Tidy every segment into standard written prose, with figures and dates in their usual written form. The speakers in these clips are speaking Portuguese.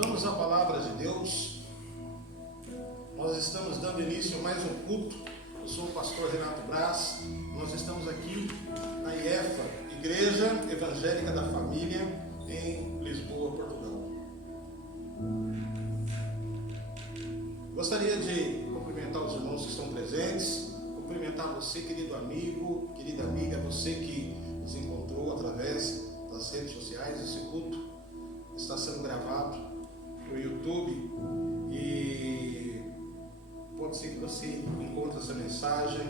Vamos à palavra de Deus. Nós estamos dando início a mais um culto. Eu sou o pastor Renato Braz. Nós estamos aqui na IEFA, Igreja Evangélica da Família, em Lisboa, Portugal. Gostaria de cumprimentar os irmãos que estão presentes, cumprimentar você, querido amigo, querida amiga, você que nos encontrou através das redes sociais. Esse culto está sendo gravado no YouTube e pode ser que você encontre essa mensagem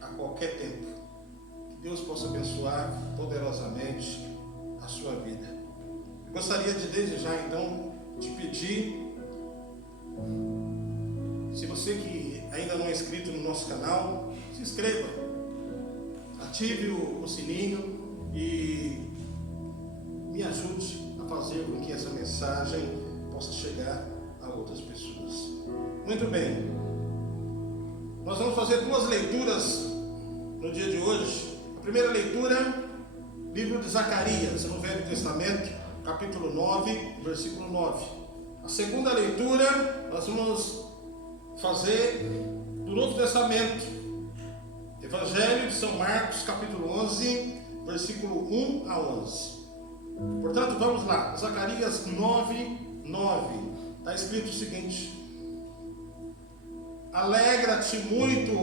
a qualquer tempo. Que Deus possa abençoar poderosamente a sua vida. Eu gostaria de desde já então te pedir, se você que ainda não é inscrito no nosso canal, se inscreva, ative o sininho e me ajude a fazer com que essa mensagem possa chegar a outras pessoas. Muito bem, nós vamos fazer duas leituras no dia de hoje. A primeira leitura, livro de Zacarias, no Velho Testamento, capítulo 9, versículo 9. A segunda leitura, nós vamos fazer do Novo Testamento, Evangelho de São Marcos, capítulo 11, versículo 1 a 11. Portanto, vamos lá, Zacarias 9, 9, está escrito o seguinte: Alegra-te muito,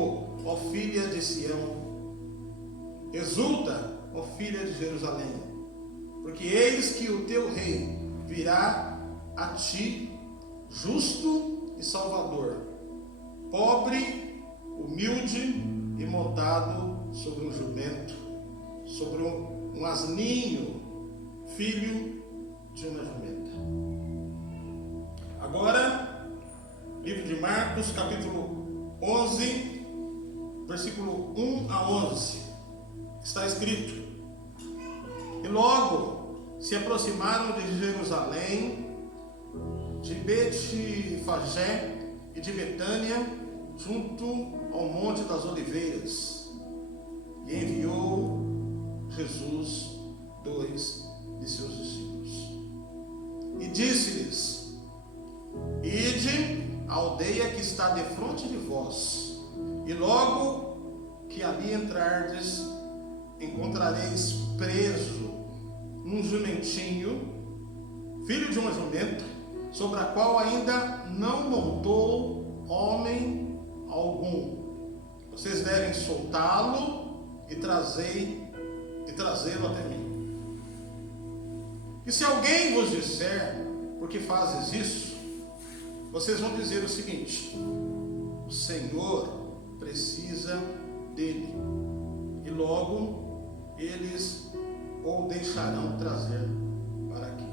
ó filha de Sião, exulta, ó filha de Jerusalém, porque eis que o teu rei virá a ti, justo e salvador, pobre, humilde e montado sobre um jumento, sobre um asninho, filho de uma jumenta. Agora, livro de Marcos, capítulo 11, versículo 1 a 11, está escrito: E logo se aproximaram de Jerusalém, de Betfagé e de Betânia, junto ao Monte das Oliveiras, e enviou Jesus 2 de seus discípulos, e disse-lhes: Ide à aldeia que está defronte de vós, e logo que ali entrardes, encontrareis preso um jumentinho, filho de uma jumenta, sobre a qual ainda não montou homem algum. Vocês devem soltá-lo e trazê-lo até mim. E se alguém vos disser: por que fazes isso? Vocês vão dizer o seguinte: o Senhor precisa dele, e logo eles o deixarão trazer para aqui.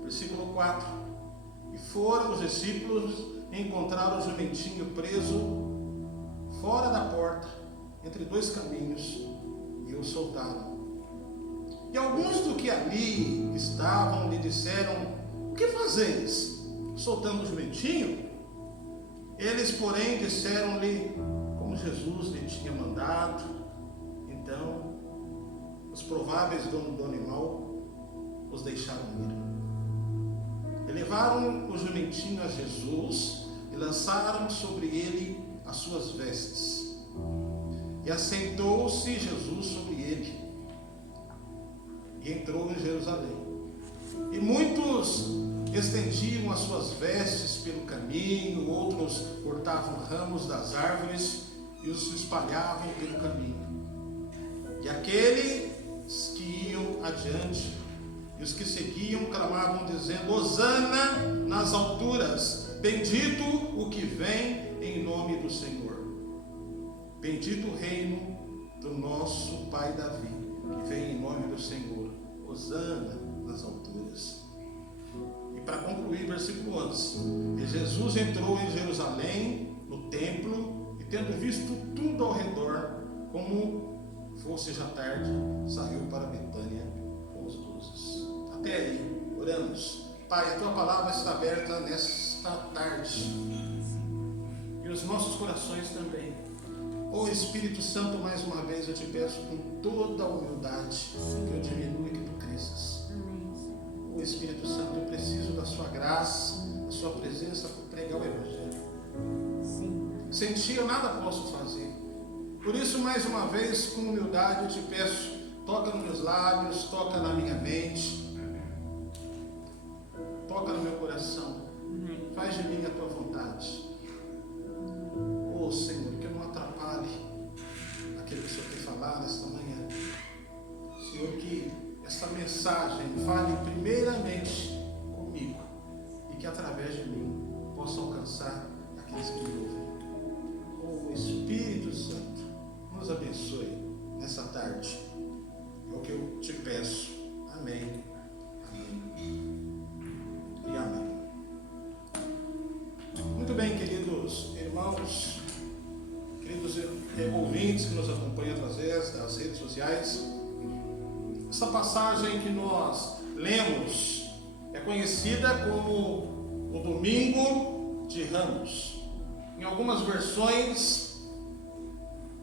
Versículo 4: E foram os discípulos e encontraram o jumentinho preso fora da porta, entre dois caminhos, e o soltaram. E alguns do que ali estavam lhe disseram: o que fazeis, soltando o jumentinho? Eles, porém, disseram-lhe como Jesus lhe tinha mandado. Então os prováveis donos do animal os deixaram ir. E levaram o jumentinho a Jesus e lançaram sobre ele as suas vestes. E assentou-se Jesus sobre ele e entrou em Jerusalém. E muitos estendiam as suas vestes pelo caminho, outros cortavam ramos das árvores e os espalhavam pelo caminho. E aqueles que iam adiante e os que seguiam clamavam, dizendo: Hosana nas alturas, bendito o que vem em nome do Senhor, bendito o reino do nosso pai Davi, que vem em nome do Senhor, Hosana nas alturas. E para concluir, versículo 11: E Jesus entrou em Jerusalém, no templo, e tendo visto tudo ao redor, como fosse já tarde, saiu para Betânia com os 12. Até aí, oramos. Pai, a tua palavra está aberta nesta tarde, e os nossos corações também. Ó Espírito Santo, mais uma vez eu te peço com toda a humildade, que eu diminua e que tu cresças. Ó Espírito Santo, eu preciso da sua graça, a sua presença para pregar o Evangelho. Sim. Sem ti eu nada posso fazer. Por isso, mais uma vez, com humildade, eu te peço, toca nos meus lábios, toca na minha mente, toca no meu coração. Faz de mim a tua vontade. Oh Senhor, que eu não atrapalhe aquilo que o Senhor quer falar nesta manhã. Senhor, que esta mensagem fale primeiramente comigo e que através de mim possa alcançar aqueles que me ouvem. Oh Espírito Santo, nos abençoe nessa tarde. É o que eu te peço. Amém. Amém. E amém. Muito bem, queridos irmãos, queridos ouvintes que nos acompanham através das redes sociais. Essa passagem que nós lemos é conhecida como o Domingo de Ramos. Em algumas versões,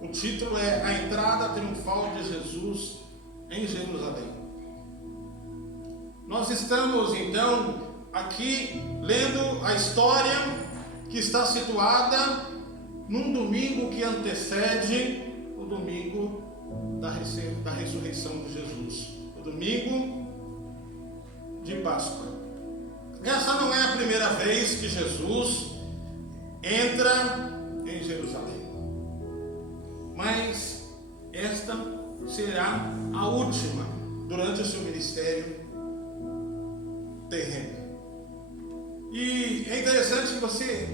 o título é A Entrada Triunfal de Jesus em Jerusalém. Nós estamos então aqui lendo a história que está situada num domingo que antecede o domingo da ressurreição de Jesus, o domingo de Páscoa. Essa não é a primeira vez que Jesus entra em Jerusalém, mas esta será a última durante o seu ministério terreno. E é interessante que você,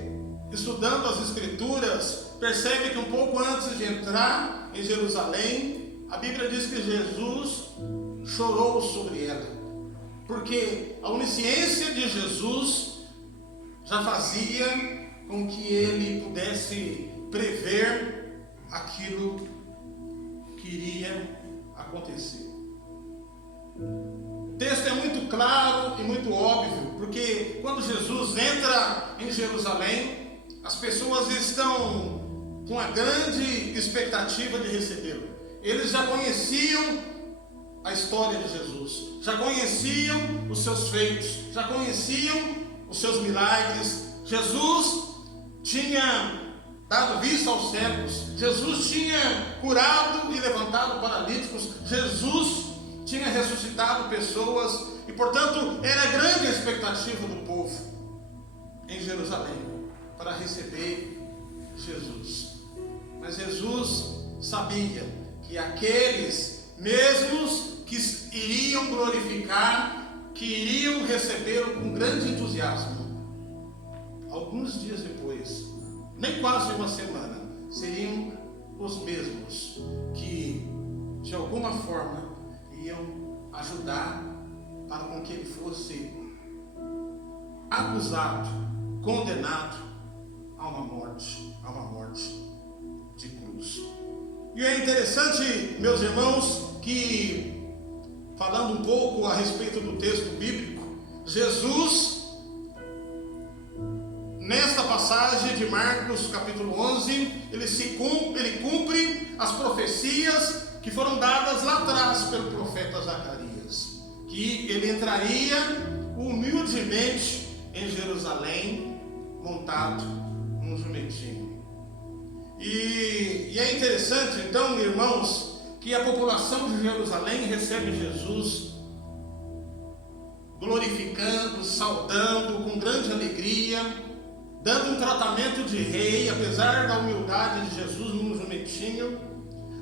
estudando as Escrituras, percebe que um pouco antes de entrar em Jerusalém, a Bíblia diz que Jesus chorou sobre ela, porque a onisciência de Jesus já fazia com que ele pudesse prever aquilo que iria acontecer. O texto é muito claro e muito óbvio, porque quando Jesus entra em Jerusalém, as pessoas estão com a grande expectativa de recebê-lo. Eles já conheciam a história de Jesus, já conheciam os seus feitos, já conheciam os seus milagres. Jesus tinha dado vista aos cegos, Jesus tinha curado e levantado paralíticos, Jesus tinha ressuscitado pessoas, e portanto era grande a expectativa do povo em Jerusalém para receber Jesus. Mas Jesus sabia que aqueles mesmos que iriam glorificar, que iriam recebê-lo com grande entusiasmo, alguns dias depois, nem quase uma semana, seriam os mesmos que de alguma forma iam ajudar para com que ele fosse acusado, condenado a uma morte de cruz. E é interessante, meus irmãos, que falando um pouco a respeito do texto bíblico, Jesus, nesta passagem de Marcos capítulo 11, ele cumpre as profecias que foram dadas lá atrás pelo profeta Zacarias, que ele entraria humildemente em Jerusalém montado num jumentinho. E é interessante então, irmãos, que a população de Jerusalém recebe Jesus glorificando, saudando com grande alegria, dando um tratamento de rei, apesar da humildade de Jesus num jumentinho.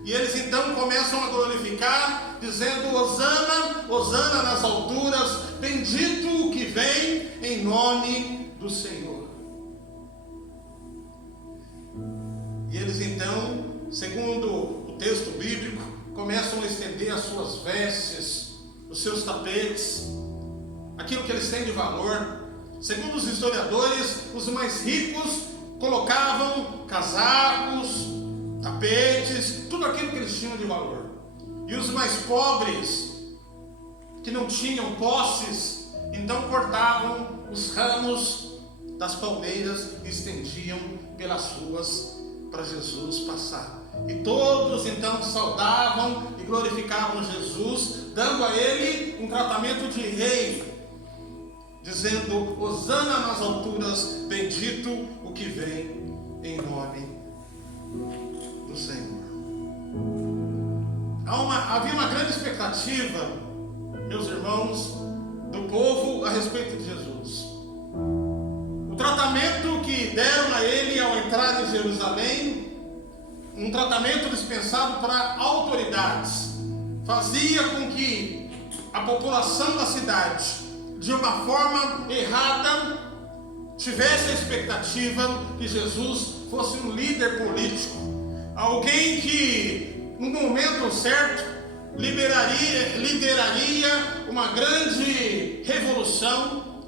E eles então começam a glorificar, dizendo: Hosana, Hosana nas alturas, bendito o que vem em nome do Senhor. E eles então, segundo o texto bíblico, começam a estender as suas vestes, os seus tapetes, aquilo que eles têm de valor. Segundo os historiadores, os mais ricos colocavam casacos, tapetes, tudo aquilo que eles tinham de valor. E os mais pobres, que não tinham posses, então cortavam os ramos das palmeiras e estendiam pelas ruas para Jesus passar. E todos então saudavam e glorificavam Jesus, dando a ele um tratamento de rei, dizendo: Hosana nas alturas, bendito o que vem em nome do Senhor. Havia uma grande expectativa, meus irmãos, do povo a respeito de Jesus. O tratamento que deram a ele ao entrar em Jerusalém, um tratamento dispensado para autoridades, fazia com que a população da cidade, de uma forma errada, tivesse a expectativa que Jesus fosse um líder político, alguém que, no momento certo, lideraria uma grande revolução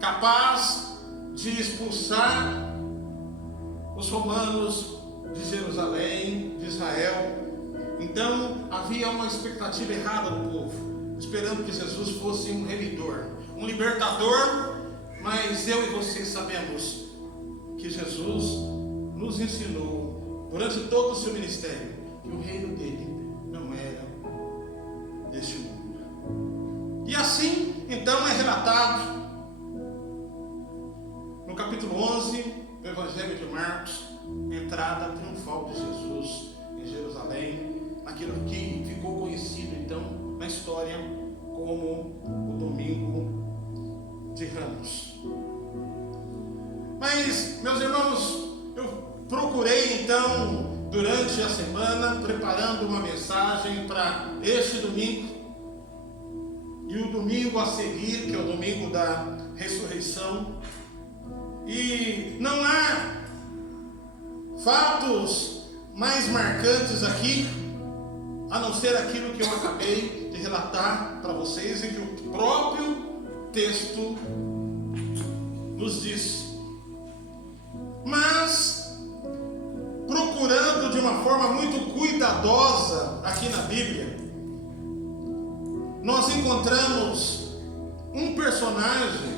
capaz de expulsar os romanos de Jerusalém, de Israel. Então havia uma expectativa errada do povo, esperando que Jesus fosse um remidor, um libertador. Mas eu e você sabemos que Jesus nos ensinou durante todo o seu ministério que o reino dele não era deste mundo. E assim então é relatado no capítulo 11 do Evangelho de Marcos, a entrada triunfal de Jesus em Jerusalém, aquilo que ficou conhecido então na história como o Domingo de Ramos. Mas, meus irmãos, eu procurei então durante a semana, preparando uma mensagem para este domingo e o domingo a seguir, que é o domingo da ressurreição, e não há fatos mais marcantes aqui, a não ser aquilo que eu acabei de relatar para vocês e que o próprio texto nos diz. Mas, procurando de uma forma muito cuidadosa aqui na Bíblia, nós encontramos um personagem,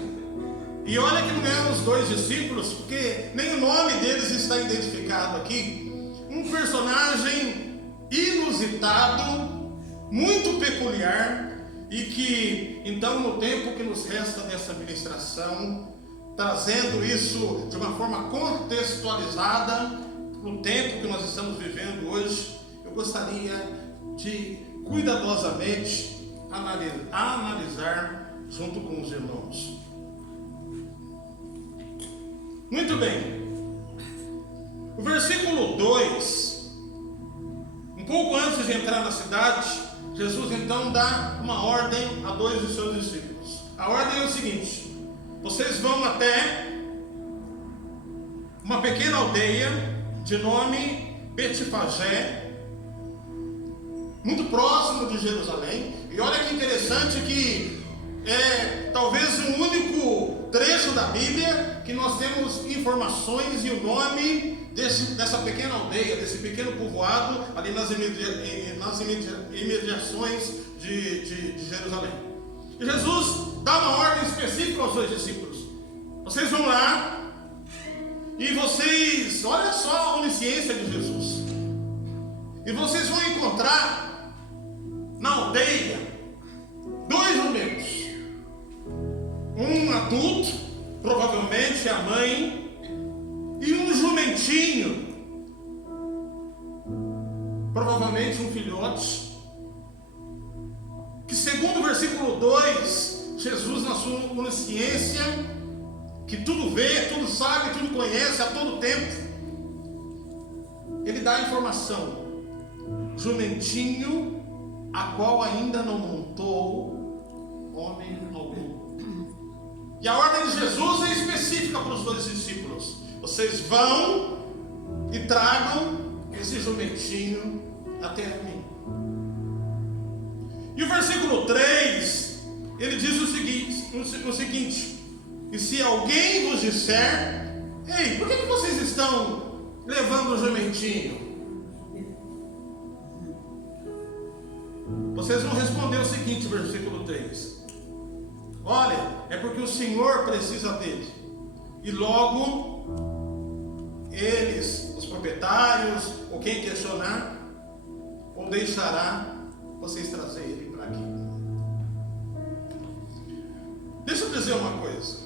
e olha que não é os dois discípulos, porque nem o nome deles está identificado aqui, um personagem inusitado, muito peculiar, e que então, no tempo que nos resta dessa ministração, trazendo isso de uma forma contextualizada no tempo que nós estamos vivendo hoje, eu gostaria de cuidadosamente analisar junto com os irmãos. Muito bem, o versículo 2, um pouco antes de entrar na cidade, Jesus então dá uma ordem a dois de seus discípulos. A ordem é o seguinte: vocês vão até uma pequena aldeia de nome Betfagé, muito próximo de Jerusalém. E olha que interessante que é talvez o único trecho da Bíblia que nós temos informações e o nome dessa pequena aldeia, desse pequeno povoado ali nas imediações de Jerusalém. E Jesus dá uma ordem específica aos dois discípulos: vocês vão lá e vocês, olha só a onisciência de Jesus, e vocês vão encontrar na aldeia dois jumentos, um adulto, provavelmente a mãe, e um jumentinho, provavelmente um filhote, que segundo o versículo 2, Jesus, na sua onisciência, que tudo vê, tudo sabe, tudo conhece a todo tempo, ele dá a informação: jumentinho a qual ainda não montou homem algum. E a ordem de Jesus é específica para os dois discípulos: vocês vão e tragam esse jumentinho até a mim. E o versículo 3, ele diz o seguinte: e se alguém vos disser: ei, por que vocês estão levando o jumentinho? Vocês vão responder o seguinte, versículo 3: olha, é porque o Senhor precisa dele. E logo eles, os proprietários, ou quem questionar, ou deixará vocês trazer ele para aqui. Deixa eu eu dizer uma coisa.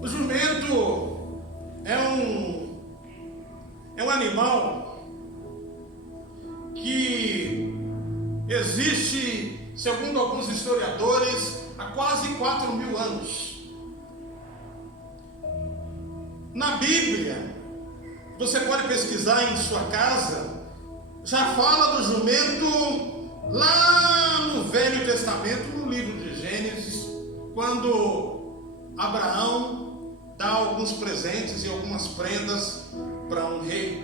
O jumento é um animal que existe, segundo alguns historiadores, há quase 4.000 anos. Na Bíblia, você pode pesquisar em sua casa, já fala do jumento lá no Velho Testamento, no livro de Gênesis, quando Abraão dá alguns presentes e algumas prendas para um rei.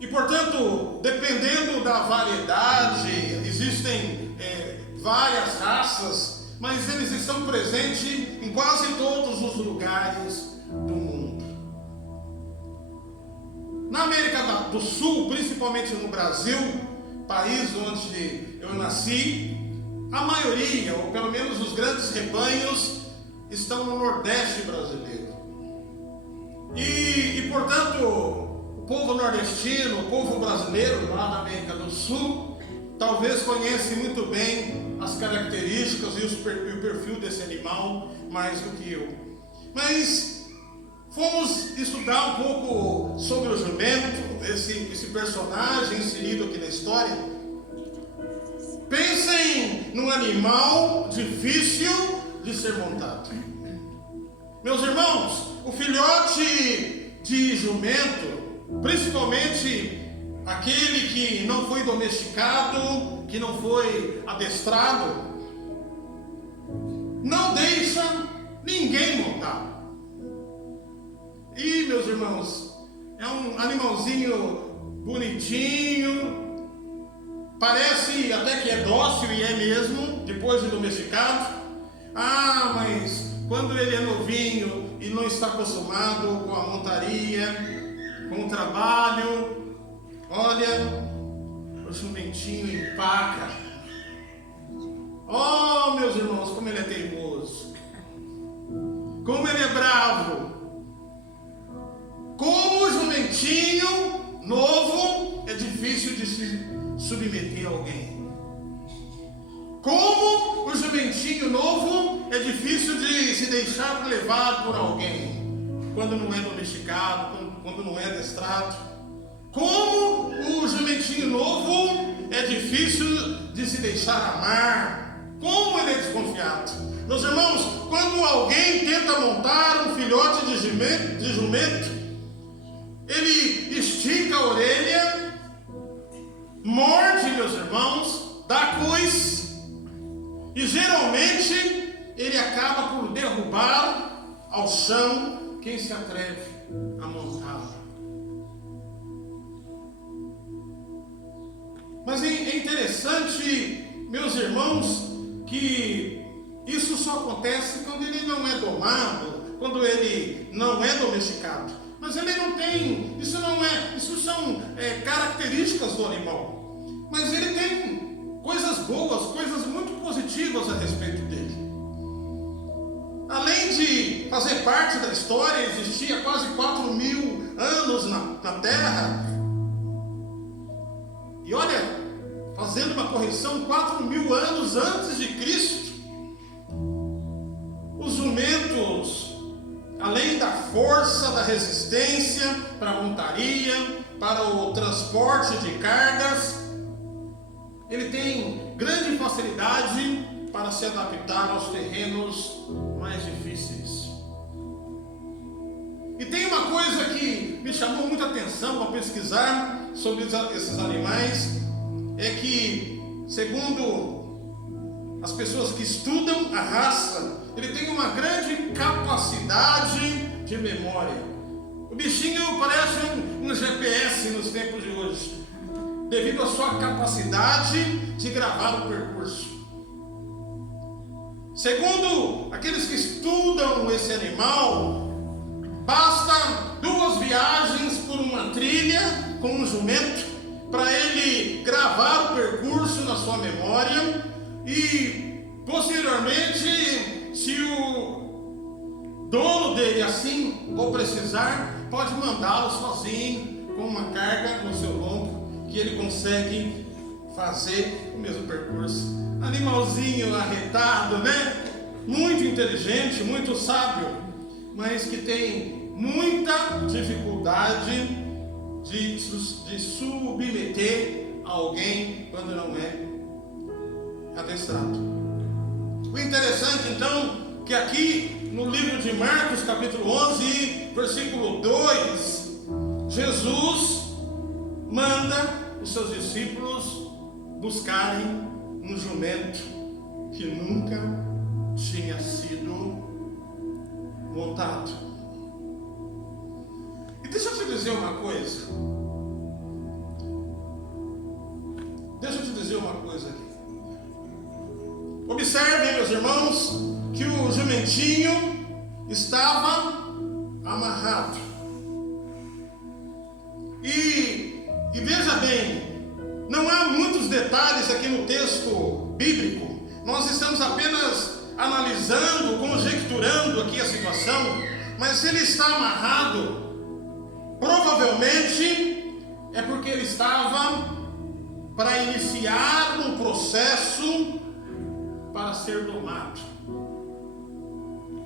E portanto, dependendo da variedade, existem várias raças, mas eles estão presentes em quase todos os lugares do mundo. Na América do Sul, principalmente no Brasil, país onde eu nasci, a maioria, ou pelo menos os grandes rebanhos, estão no Nordeste brasileiro. E portanto, o povo nordestino, o povo brasileiro lá da América do Sul, talvez conhece muito bem as características e o perfil desse animal mais do que eu. Mas fomos estudar um pouco sobre o jumento, esse personagem inserido aqui na história. Pensem num animal difícil de ser montado. Meus irmãos, o filhote de jumento, principalmente aquele que não foi domesticado, que não foi adestrado, não deixa ninguém montar. E, meus irmãos, é um animalzinho bonitinho, parece até que é dócil, e é mesmo, depois de domesticado. Ah, mas quando ele é novinho e não está acostumado com a montaria, com o trabalho, olha, o jumentinho empaca. Oh, meus irmãos, como ele é teimoso, como ele é bravo, como o jumentinho novo é difícil de se submeter a alguém. Como o jumentinho novo é difícil de se deixar levar por alguém, quando não é domesticado, quando não é adestrado. Como o jumentinho novo é difícil de se deixar amar, como ele é desconfiado. Meus irmãos, quando alguém tenta montar um filhote de jumento, ele estica a orelha, morde, meus irmãos, dá coice, e geralmente ele acaba por derrubar ao chão quem se atreve a montá-lo. Mas é interessante, meus irmãos, que isso só acontece quando ele não é domado, quando ele não é domesticado. Mas ele não tem, isso são características do animal. Mas ele tem coisas boas, coisas muito positivas a respeito dele. Além de fazer parte da história, existia quase 4.000 anos na Terra. E olha, fazendo uma correção, 4.000 anos antes de Cristo, os jumentos, além da força, da resistência para a montaria, para o transporte de cargas, ele tem grande facilidade para se adaptar aos terrenos mais difíceis. E tem uma coisa que me chamou muita atenção ao pesquisar sobre esses animais, é que, segundo as pessoas que estudam a raça, ele tem uma grande capacidade de memória. O bichinho parece um GPS nos tempos de hoje, devido à sua capacidade de gravar o percurso. Segundo aqueles que estudam esse animal, basta 2 viagens por uma trilha com um jumento para ele gravar o percurso na sua memória, e posteriormente, se o dono dele assim ou precisar, pode mandá-lo sozinho com uma carga no seu lombo, que ele consegue fazer o mesmo percurso. Animalzinho arretado, né? Muito inteligente, muito sábio, mas que tem muita dificuldade de submeter alguém quando não é adestrado. O interessante então, que aqui no livro de Marcos, capítulo 11, versículo 2, Jesus manda os seus discípulos buscarem um jumento que nunca tinha sido montado. E deixa eu te dizer uma coisa. Aqui. Observem, meus irmãos, que o jumentinho estava amarrado. E veja bem, não há muitos detalhes aqui no texto bíblico. Nós estamos apenas analisando, conjecturando aqui a situação. Mas se ele está amarrado, provavelmente é porque ele estava para iniciar um processo para ser domado.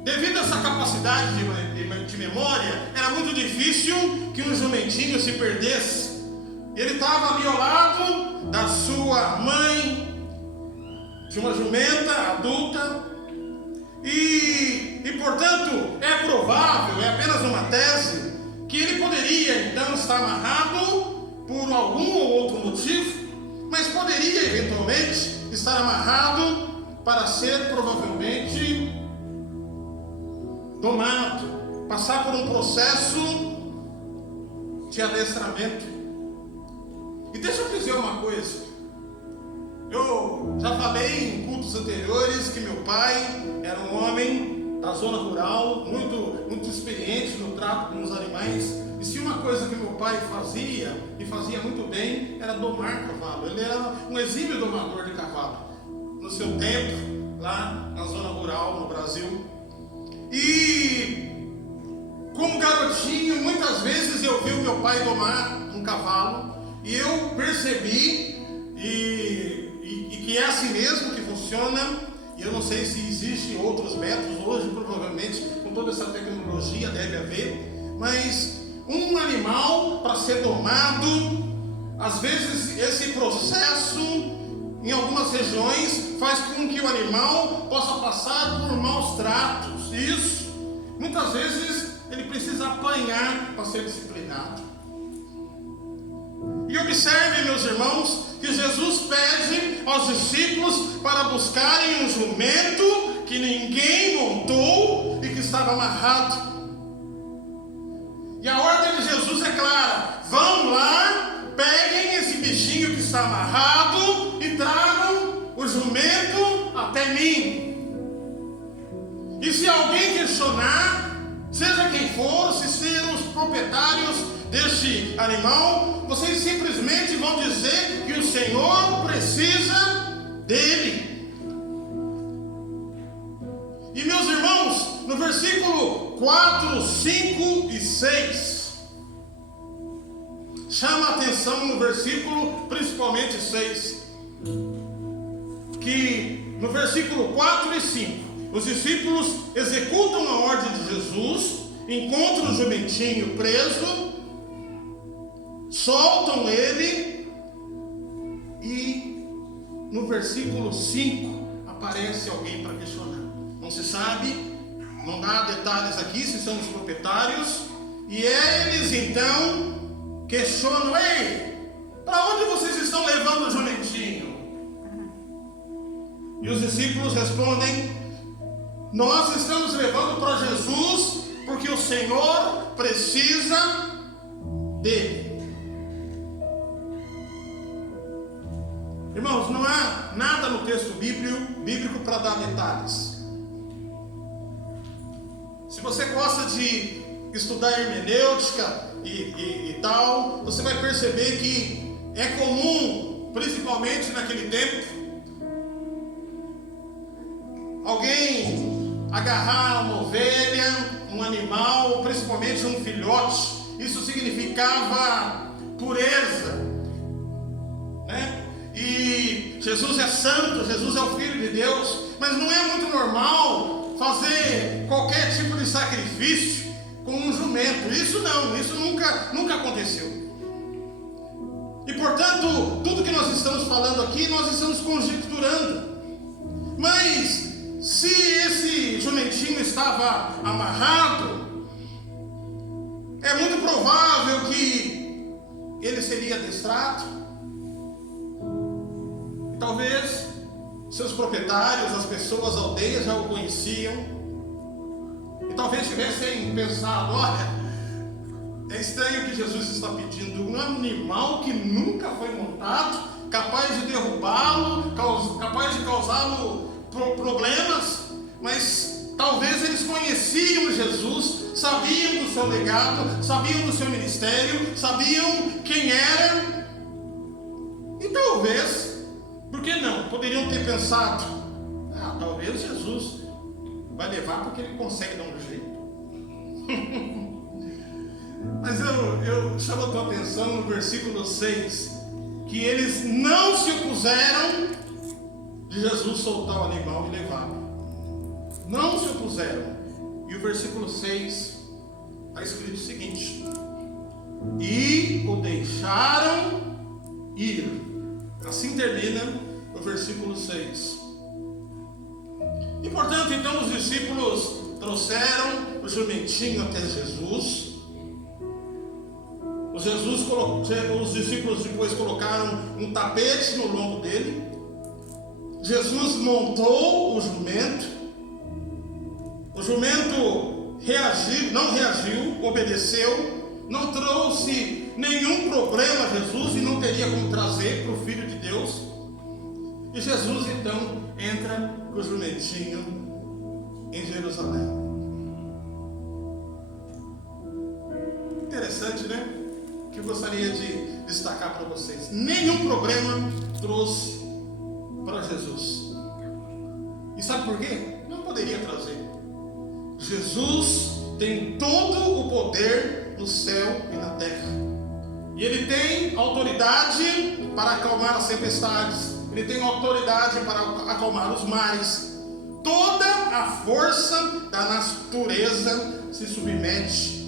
Devido a essa capacidade de memória, era muito difícil que um jumentinho se perdesse. Ele estava ali ao lado da sua mãe, de uma jumenta adulta, e portanto é provável, é apenas uma tese, que ele poderia então estar amarrado por algum ou outro motivo, mas poderia eventualmente estar amarrado para ser provavelmente domado, passar por um processo de adestramento. E deixa eu dizer uma coisa. Eu já falei em cultos anteriores que meu pai era um homem da zona rural, muito experiente no trato com os animais. E se uma coisa que meu pai fazia, e fazia muito bem, era domar cavalo. Ele era um exímio domador de cavalo no seu tempo, lá na zona rural, no Brasil. E como garotinho, muitas vezes eu vi o meu pai domar um cavalo, e eu percebi e que é assim mesmo que funciona. E eu não sei se existem outros métodos hoje, provavelmente com toda essa tecnologia deve haver, mas um animal para ser domado, às vezes esse processo em algumas regiões faz com que o animal possa passar por maus tratos. Isso, muitas vezes ele precisa apanhar para ser disciplinado. E observem, meus irmãos, que Jesus pede aos discípulos para buscarem um jumento que ninguém montou e que estava amarrado. E a ordem de Jesus é clara: vão lá, peguem esse bichinho que está amarrado e tragam o jumento até mim. E se alguém questionar, seja quem for, se serem os proprietários deste animal, vocês simplesmente vão dizer que o Senhor precisa dele. E meus irmãos, no versículo 4, 5 e 6, chama a atenção no versículo, principalmente 6, que no versículo 4 e 5, os discípulos executam a ordem de Jesus, encontram o jumentinho preso, soltam ele, e no versículo 5 aparece alguém para questionar. Não se sabe, não dá detalhes aqui se são os proprietários, e eles então questionam: ei, para onde vocês estão levando o jumentinho? E os discípulos respondem: nós estamos levando para Jesus porque o Senhor precisa dele. Irmãos, não há nada no texto bíblico para dar detalhes. Se você gosta de estudar hermenêutica e tal, você vai perceber que é comum, principalmente naquele tempo, alguém agarrar uma ovelha, um animal, principalmente um filhote. Isso significava pureza, né? E Jesus é santo, Jesus é o Filho de Deus, mas não é muito normal fazer qualquer tipo de sacrifício com um jumento. Isso nunca aconteceu. E portanto, tudo que nós estamos falando aqui, nós estamos conjecturando. Mas se esse jumentinho estava amarrado, é muito provável que ele seria adestrado. E talvez seus proprietários, as pessoas, as aldeias já o conheciam. E talvez tivessem pensado: olha, é estranho que Jesus está pedindo um animal que nunca foi montado, capaz de derrubá-lo, capaz de causá-lo problemas. Mas talvez eles conheciam Jesus, sabiam do seu legado, sabiam do seu ministério, sabiam quem era. E talvez, por que não? Poderiam ter pensado: talvez Jesus vai levar porque ele consegue dar um jeito. Mas eu chamo a tua atenção no versículo 6, que eles não se opuseram de Jesus soltar o animal e levá-lo. Não se opuseram. E o versículo 6 está escrito o seguinte: e o deixaram ir. Assim termina o versículo 6. E portanto, então, os discípulos trouxeram o jumentinho até Jesus. Os discípulos depois colocaram um tapete no lombo dele. Jesus montou o jumento. O jumento não reagiu, obedeceu, não trouxe nenhum problema a Jesus e não teria como trazer para o Filho de Deus. E Jesus então entra com o jumentinho em Jerusalém. Interessante, né? Que eu gostaria de destacar para vocês. Nenhum problema trouxe para Jesus. E sabe por quê? Não poderia trazer. Jesus tem todo o poder no céu e na terra. E Ele tem autoridade para acalmar as tempestades. Ele tem autoridade para acalmar os mares. Toda a força da natureza se submete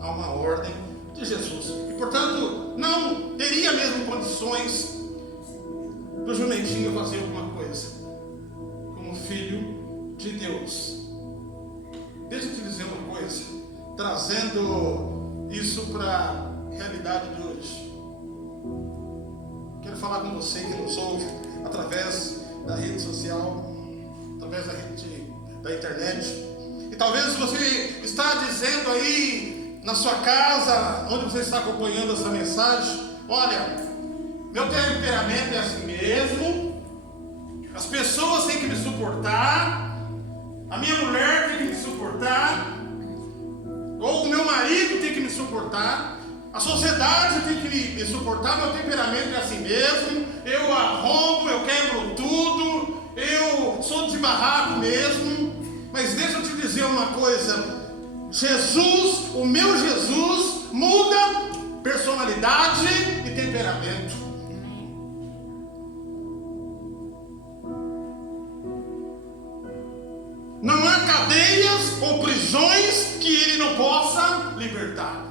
a uma ordem de Jesus. E portanto, não teria mesmo condições do jumentinho fazer alguma coisa como filho de Deus. Deixa eu te dizer uma coisa, trazendo isso para a realidade de hoje. Quero falar com você que nos ouve através da rede social, através da internet. E talvez você está dizendo aí na sua casa, onde você está acompanhando essa mensagem: olha, meu temperamento é assim mesmo, as pessoas têm que me suportar, a minha mulher tem que me suportar, ou o meu marido tem que me suportar, a sociedade tem que me suportar, meu temperamento é assim mesmo, eu arrombo, eu quebro tudo, eu sou de barraco mesmo. Mas deixa eu te dizer uma coisa: Jesus, o meu Jesus, muda personalidade e temperamento. Não há cadeias ou prisões que Ele não possa libertar.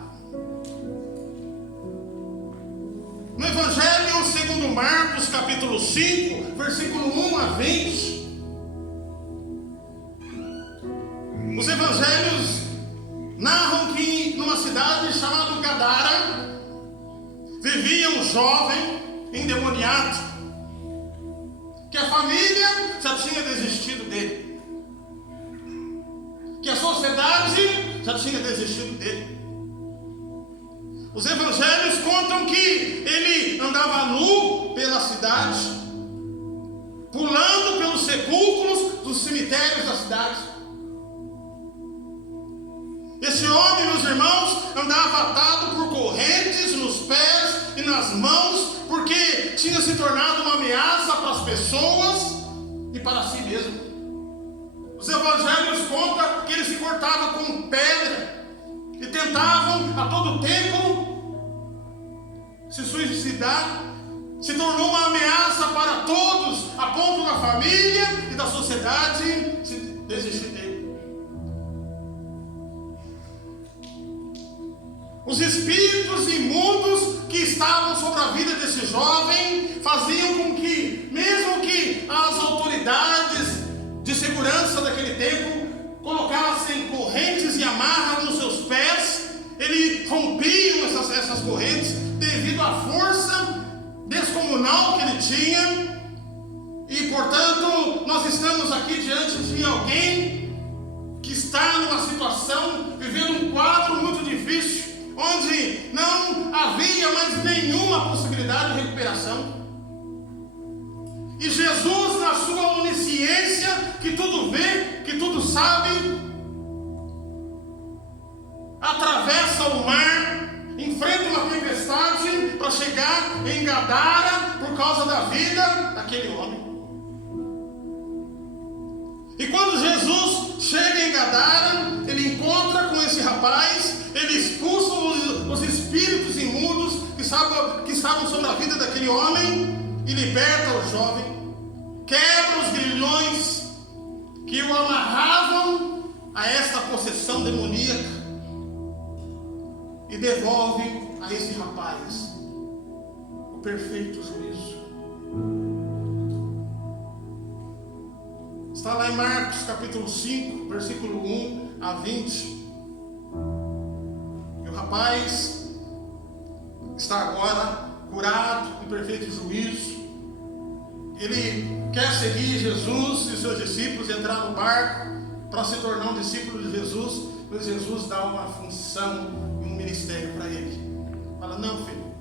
No Evangelho segundo Marcos, capítulo 5, versículo 1 a 20, os evangelhos narram que numa cidade chamada Gadara vivia um jovem endemoniado, que a família já tinha desistido dele, que a sociedade já tinha desistido dele. Os evangelhos contam que ele andava nu pela cidade, pulando pelos sepulcros dos cemitérios da cidade. Esse homem, meus irmãos, andava atado por correntes nos pés e nas mãos, porque tinha se tornado uma ameaça para as pessoas e para si mesmo. Os evangelhos contam que ele se cortava com pedra e tentavam a todo tempo se suicidar. Se tornou uma ameaça para todos família e da sociedade se desistir dele. Os espíritos imundos que estavam sobre a vida desse jovem faziam com que, mesmo que as autoridades de segurança daquele tempo colocassem correntes e amarras nos seus pés, eles rompiam essas correntes devido à força descomunal que ele tinha. E portanto, nós estamos aqui diante de alguém que está numa situação, vivendo um quadro muito difícil, onde não havia mais nenhuma possibilidade de recuperação. E Jesus, na sua onisciência, que tudo vê, que tudo sabe, atravessa o mar, enfrenta uma tempestade para chegar em Gadara por causa da vida daquele homem. E quando Jesus chega em Gadara, ele encontra com esse rapaz, ele expulsa os espíritos imundos que estavam sobre a vida daquele homem e liberta o jovem, quebra os grilhões que o amarravam a esta possessão demoníaca e devolve a esse rapaz o perfeito juízo. Está lá em Marcos capítulo 5, versículo 1 a 20. E o rapaz está agora curado, em perfeito juízo. Ele quer seguir Jesus e seus discípulos, entrar no barco para se tornar um discípulo de Jesus, mas Jesus dá uma função e um ministério para ele. Fala: não, filho,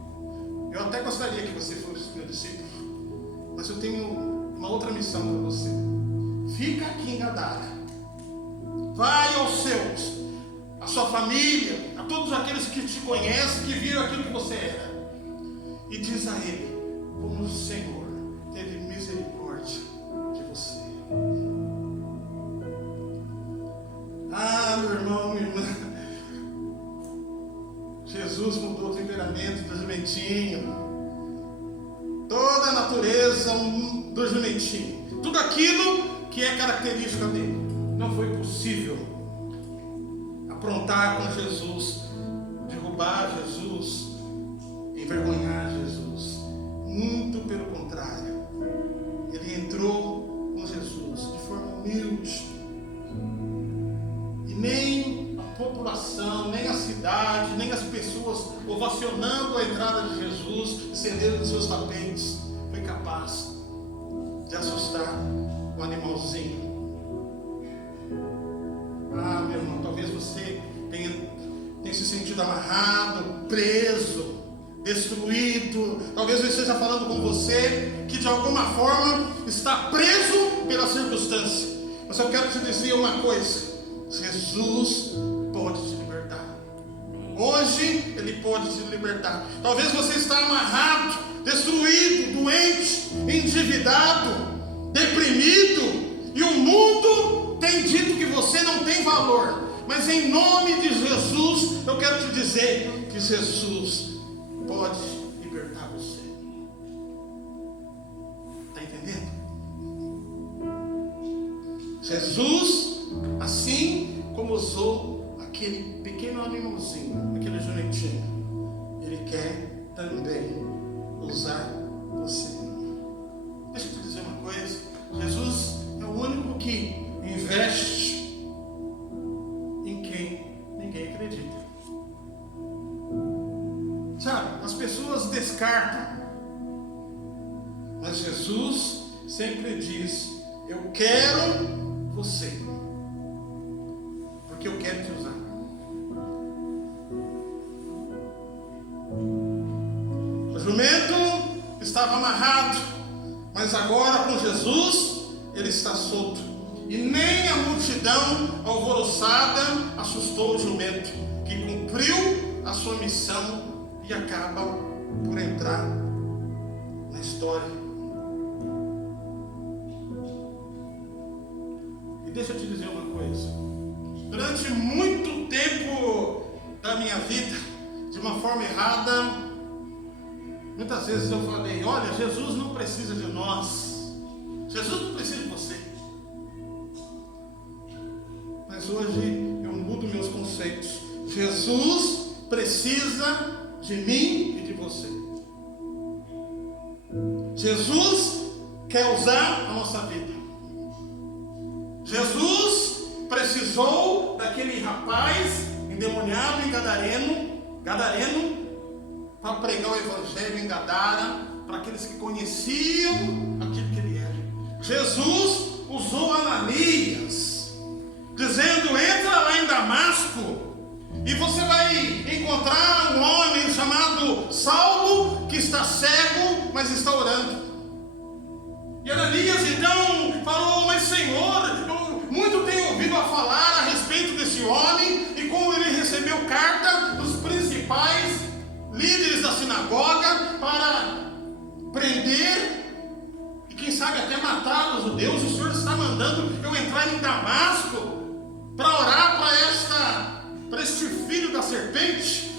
eu até gostaria que você fosse meu discípulo, mas eu tenho uma outra missão para você. Fica aqui em Gadara, vai aos seus, a sua família, a todos aqueles que te conhecem, que viram aquilo que você era, e diz a ele como o Senhor teve misericórdia de você. Ah, meu irmão, minha irmã, Jesus mudou o temperamento do jumentinho, toda a natureza do jumentinho, tudo aquilo que é característica dele. Não foi possível aprontar com Jesus, derrubar Jesus, envergonhar Jesus. Muito pelo contrário, ele entrou com Jesus de forma humilde, e nem a população, nem a cidade, nem as pessoas ovacionando a entrada de Jesus, estendendo os seus tapetes, foi capaz de assustar o animalzinho. Ah, meu irmão, talvez você tenha se sentido amarrado, preso, destruído. Talvez eu esteja falando com você que de alguma forma está preso pela circunstância. Mas eu quero te dizer uma coisa: Jesus pode te libertar. Hoje Ele pode te libertar. Talvez você está amarrado, destruído, doente, endividado, deprimido, e o mundo tem dito que você não tem valor. Mas em nome de Jesus, eu quero te dizer que Jesus pode libertar você. Está entendendo? Jesus, assim como usou aquele pequeno animalzinho, aquele jumentinho, Ele quer também usar você. Deixa eu te dizer uma coisa: Jesus é o único que investe em quem ninguém acredita. Sabe, as pessoas descartam, mas Jesus sempre diz: eu quero você, porque eu quero te usar. O jumento estava amarrado, mas agora com Jesus ele está solto. E nem a multidão alvoroçada assustou o jumento, que cumpriu a sua missão e acaba por entrar na história. E deixa eu te dizer uma coisa: durante muito tempo da minha vida, de uma forma errada, muitas vezes eu falei: olha, Jesus não precisa de nós, Jesus não precisa precisa de mim e de você. Jesus quer usar a nossa vida. Jesus precisou daquele rapaz endemoniado em Gadareno, para pregar o evangelho em Gadara, para aqueles que conheciam aquilo que ele era. Jesus usou Ananias, dizendo: entra lá em Damasco, e você vai encontrar um homem chamado Saulo, que está cego, mas está orando. E Ananias então falou: mas Senhor, eu muito tenho ouvido a falar a respeito desse homem, e como ele recebeu carta dos principais líderes da sinagoga para prender e quem sabe até matar os judeus. O Senhor está mandando eu entrar em Damasco para orar para este filho da serpente.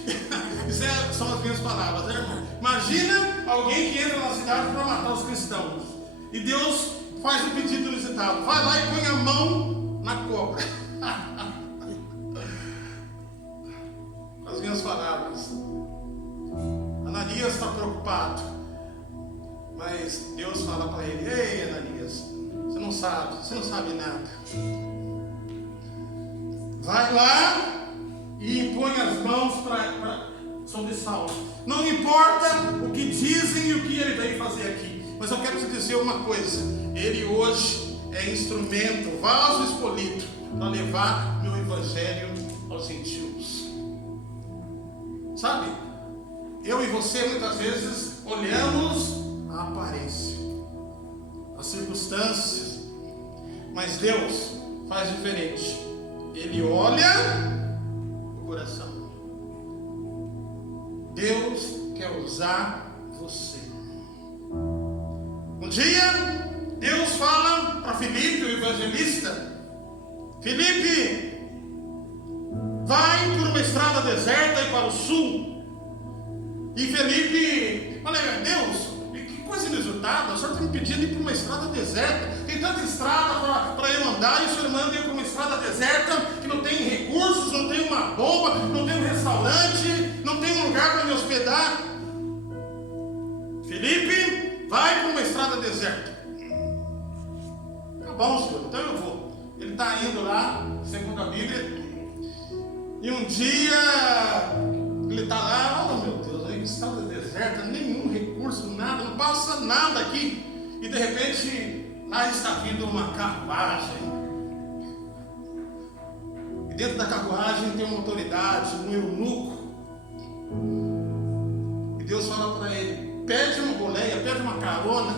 Isso são as minhas palavras, né, irmão? Imagina alguém que entra na cidade para matar os cristãos, e Deus faz um pedido inusitado: vai lá e põe a mão na cobra. As minhas palavras. Ananias está preocupado, mas Deus fala para ele: ei, Ananias, você não sabe nada. Vai lá e impõe as mãos sobre Saulo. Não importa o que dizem e o que ele veio fazer aqui, mas eu quero te dizer uma coisa: ele hoje é instrumento, vaso escolhido para levar meu evangelho aos gentios. Sabe, eu e você muitas vezes olhamos a aparência, as circunstâncias, mas Deus faz diferente. Ele olha o coração. Deus quer usar você. Um dia Deus fala para Filipe, o evangelista: Filipe, vai por uma estrada deserta e para o sul. E Felipe fala: Deus, que coisa inusitada, o Senhor está me pedindo ir para uma estrada deserta. Tem tanta estrada para eu andar, e o Senhor manda ir para uma estrada deserta que não tem recursos, não tem uma bomba, não tem um restaurante, não tem um lugar para me hospedar. Felipe, vai para uma estrada deserta. Tá bom, Senhor, então eu vou. Ele está indo lá, segundo a Bíblia, e um dia ele está lá: oh meu Deus, aí estrada deserta, nenhum recurso, nada, não passa nada aqui. E de repente lá está vindo uma carruagem, e dentro da carruagem tem uma autoridade, um eunuco. E Deus fala para ele: pede uma boleia, pede uma carona.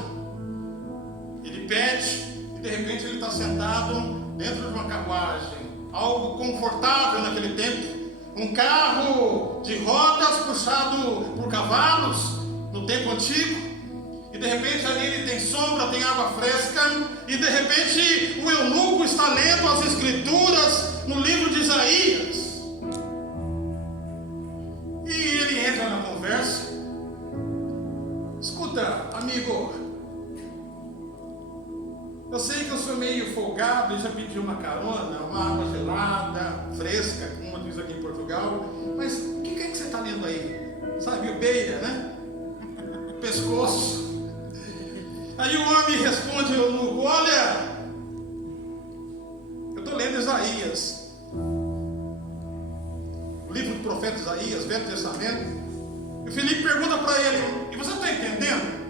Ele pede, e de repente ele está sentado dentro de uma carruagem, algo confortável naquele tempo, um carro de rodas puxado por cavalos no tempo antigo. E de repente ali ele tem sombra, tem água fresca, e de repente o eunuco está lendo as escrituras no livro de Isaías. E ele entra na conversa: escuta, amigo, eu sei que eu sou meio folgado e já pedi uma carona, uma água gelada, fresca, como diz aqui em Portugal, mas o que é que você está lendo aí? Sabe, o beira, né? O pescoço. Aí o homem responde: olha, eu estou lendo Isaías, o livro do profeta Isaías, Velho Testamento. E o Felipe pergunta para ele: e você está entendendo?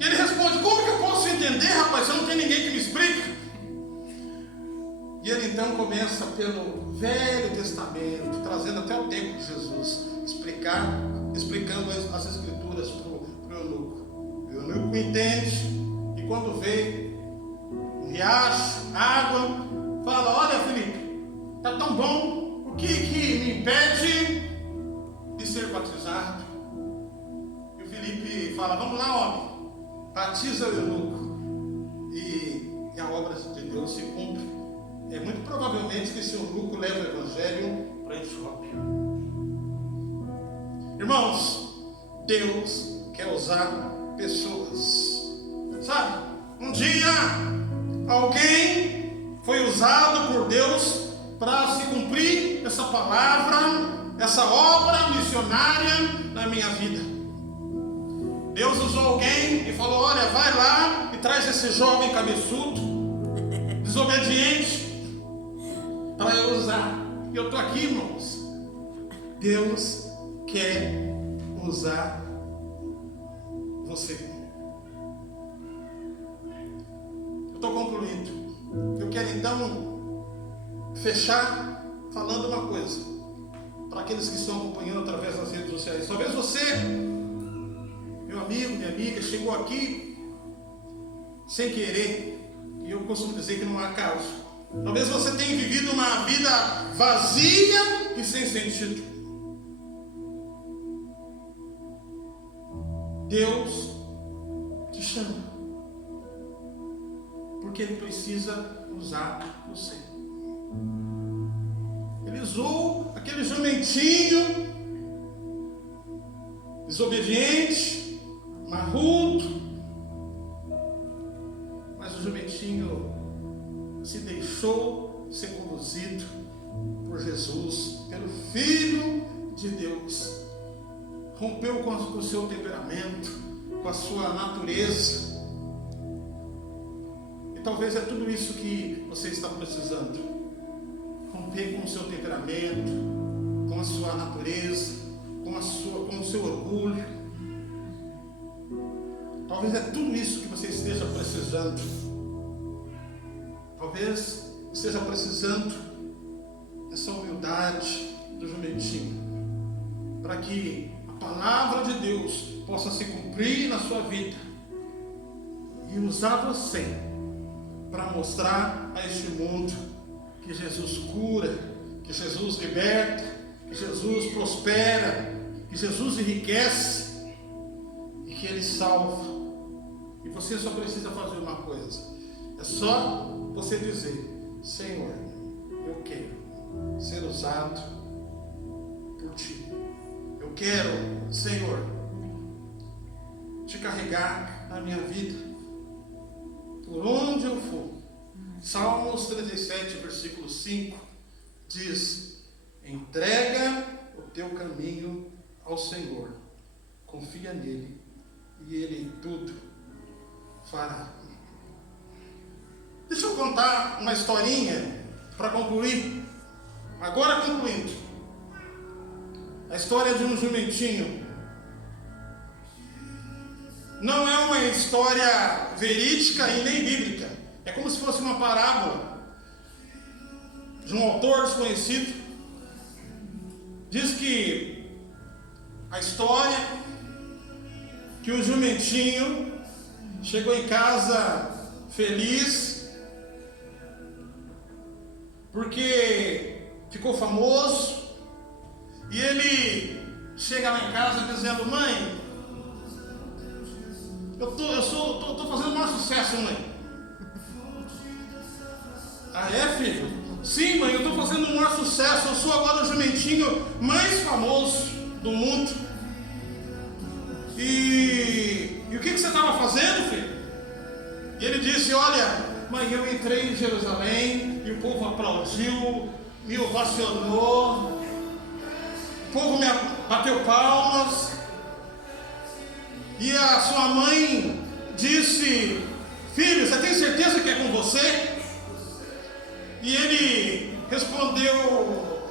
E ele responde: como que eu posso entender, rapaz, se não tem ninguém que me explique? E ele então começa pelo Velho Testamento, trazendo até o tempo de Jesus, explicando as escrituras para o eunuco. O eunuco entende, e quando vê um riacho, água, fala: olha, Felipe, está tão bom, o que me impede de ser batizado? E o Felipe fala: vamos lá, homem, batiza o eunuco, e a obra de Deus se cumpre. É muito provavelmente que esse eunuco leva o evangelho para Etiópia. Irmãos, Deus quer usar pessoas. Sabe, um dia alguém foi usado por Deus para se cumprir essa palavra, essa obra missionária na minha vida. Deus usou alguém e falou: olha, vai lá e traz esse jovem cabeçudo, desobediente, para eu usar. E eu estou aqui, irmãos. Deus quer usar você. Eu estou concluindo. Eu quero então fechar falando uma coisa para aqueles que estão acompanhando através das redes sociais. Talvez você, meu amigo, minha amiga, chegou aqui sem querer, e eu costumo dizer que não há acaso. Talvez você tenha vivido uma vida vazia e sem sentido. Deus te chama, porque Ele precisa usar você. Ele usou aquele jumentinho desobediente, marrudo, mas o jumentinho se deixou ser conduzido por Jesus, pelo Filho de Deus. Rompeu com o seu temperamento, com a sua natureza. E talvez é tudo isso que você está precisando. Romper com o seu temperamento, com a sua natureza, com o seu orgulho. Talvez é tudo isso que você esteja precisando. Talvez esteja precisando dessa humildade do jumentinho, para que a palavra de Deus possa se cumprir na sua vida e usar você para mostrar a este mundo que Jesus cura, que Jesus liberta, que Jesus prospera, que Jesus enriquece e que Ele salva. E você só precisa fazer uma coisa: é só você dizer: Senhor, eu quero ser usado por Ti. Eu quero, Senhor, Te carregar na minha vida, por onde eu for. Salmos 37, versículo 5 diz: entrega o teu caminho ao Senhor, confia nele e Ele tudo fará. Deixa eu contar uma historinha para concluir. Agora concluindo. A história de um jumentinho. Não é uma história verídica e nem bíblica. É como se fosse uma parábola de um autor desconhecido. Diz que a história que o jumentinho chegou em casa feliz porque ficou famoso, e ele chega lá em casa dizendo: mãe, eu tô fazendo o maior sucesso, mãe. Ah, é, filho? Sim, mãe, eu estou fazendo o maior sucesso. Eu sou agora o jumentinho mais famoso do mundo. E o que você estava fazendo, filho? E ele disse: olha, mãe, eu entrei em Jerusalém e o povo aplaudiu, me ovacionou, o povo me bateu palmas, e a sua mãe disse: filho, você tem certeza que é com você? E ele respondeu: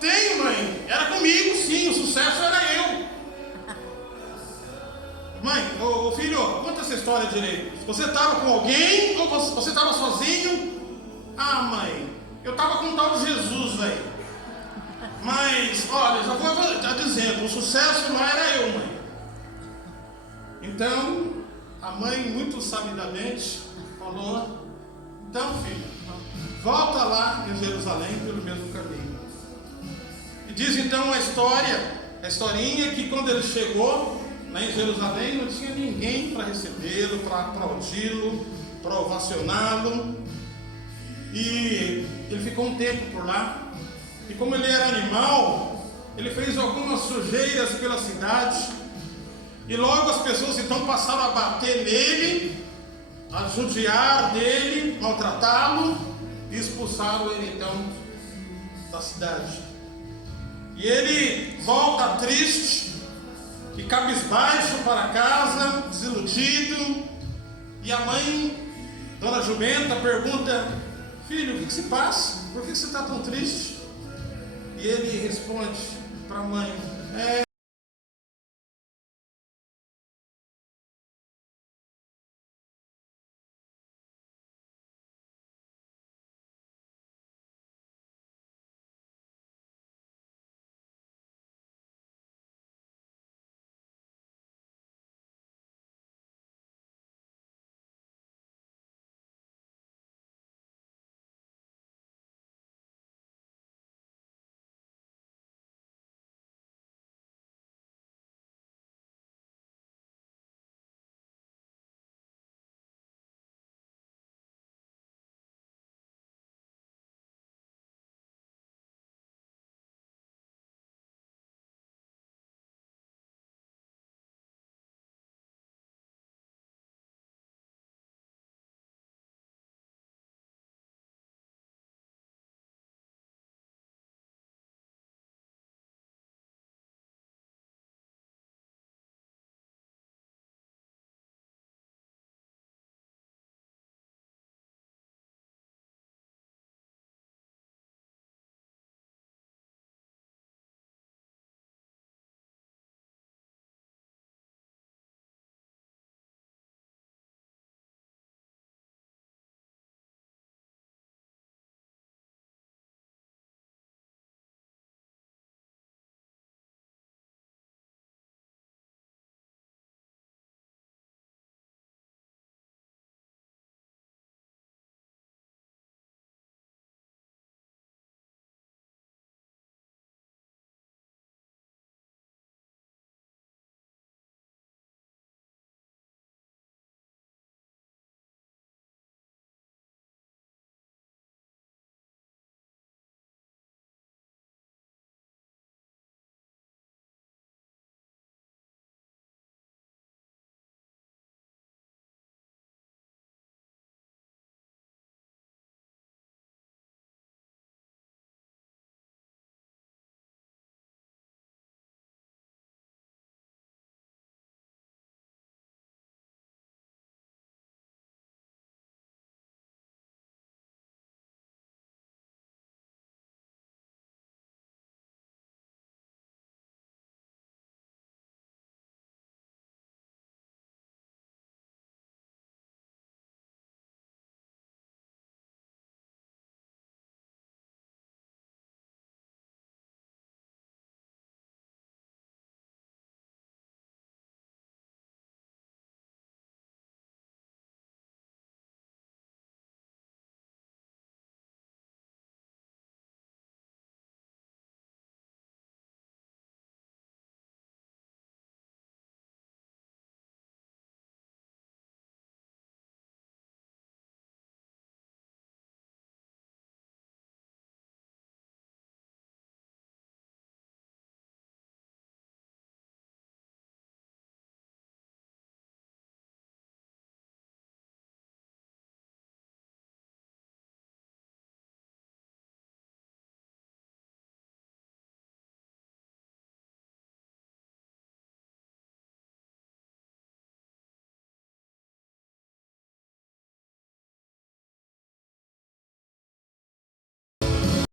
tenho, mãe, era comigo, sim, o sucesso era eu. Mãe, filho, conta essa história direito. Você estava com alguém ou você estava sozinho? Ah, mãe, eu estava com o tal de Jesus, velho. Mas, olha, já vou dizendo, o sucesso não era eu, mãe. Então, a mãe, muito sabidamente, falou: então, filho, volta lá em Jerusalém pelo mesmo caminho. E diz então a historinha que quando ele chegou lá em Jerusalém, não tinha ninguém para recebê-lo, para aplaudi-lo, para ovacioná-lo. E ele ficou um tempo por lá. E como ele era animal, ele fez algumas sujeiras pela cidade. E logo as pessoas então passaram a bater nele, a judiar dele, maltratá-lo, e expulsaram ele então da cidade. E ele volta triste e cabisbaixo para casa, desiludido. E a mãe, Dona Jumenta, pergunta: filho, o que se passa? Por que você está tão triste? E ele responde para a mãe: